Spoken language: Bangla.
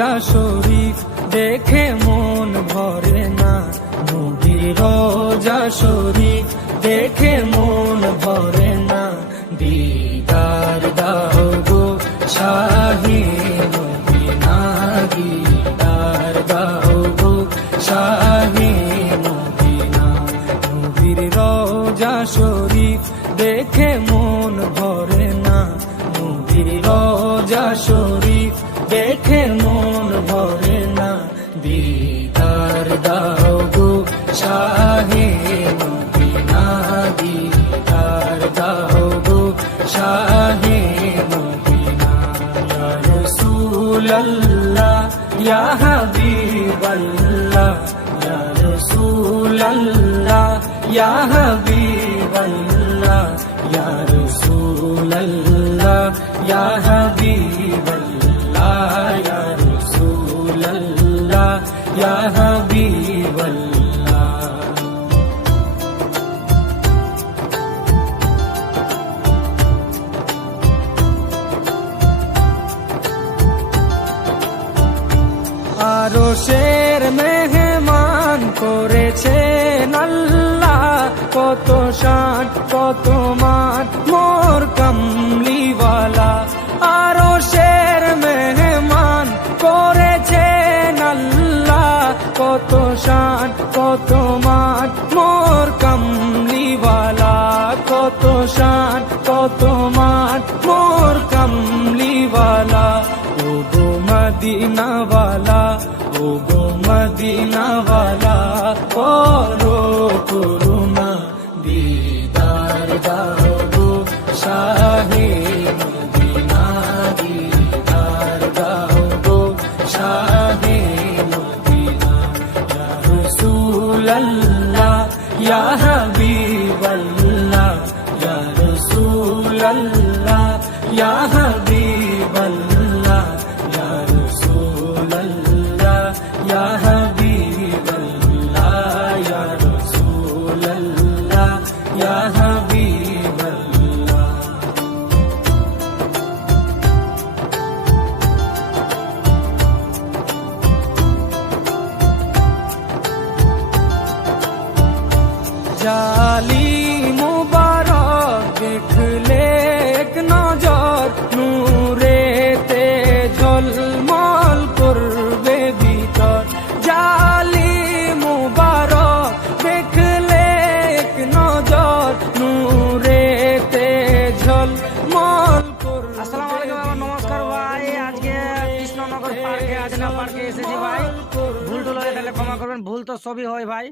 রোজা শরীফ দেখে মন ভরে না, নবীর রোজা শরীফ দেখে মন ভরে না। দিদার দাও গো শাহে মদিনা, দিদার দাও গো শাহে মদিনা। নবীর রোজা শরীফ দেখে মন ভরে না, নবীর রোজা শরীফ দেখে মন ভরে না। দিদার দাও গো শাহে মদিনা, দিদার দাও গো শাহে মদিনা। ইয়া রাসূলুল্লাহ ইয়া হাবিবাল্লাহ, ইয়া রাসূলুল্লাহ ইয়া হাবিবাল্লাহ, ইয়া রাসূলুল্লাহ ইয়া হাবিবাল্লাহ, ইয়া রাসূলুল্লাহ ইয়া হাবিবাল্লাহ। আরশের মেহমান করেছেন আল্লাহ, কত শান কত মান মোর কামলিওয়ালা। আরশের মেহমান করেছেন আল্লাহ, কত শান কত মান মোর কামলিওয়ালা, কত শান কত মান মোর কামলিওয়ালা। ও গো মদিনাওয়ালা, ও গো মদিনাওয়ালা, করো করুণা, দিদার দাও গো শাহে মদিনা, দিদার দাও গো শাহে মদিনা। ইয়া রাসূলুল্লাহ ইয়া হাবিবাল্লাহ, ইয়া রাসূলুল্লাহ ইয়া হাবিবাল্লাহ, ইয়া রাসূলুল্লাহ ইয়া হাবিবাল্লাহ, ইয়া রাসূলুল্লাহ ইয়া হাবিবাল্লাহ। জালি মুবারক দেখলে এক নজর, নূরেতে ঝলমল করবে ভিতর। জালি মুবারক দেখলে এক নজর, নূরেতে ঝলমল করবে। আসসালামু আলাইকুম, নমস্কার ভাই। আজকে কৃষ্ণনগর পার্কে আজনা পার্কে এসেছি ভাই। ভুল টুল হয়ে তাহলে ক্ষমা করবেন, ভুল তো সবই হয় ভাই।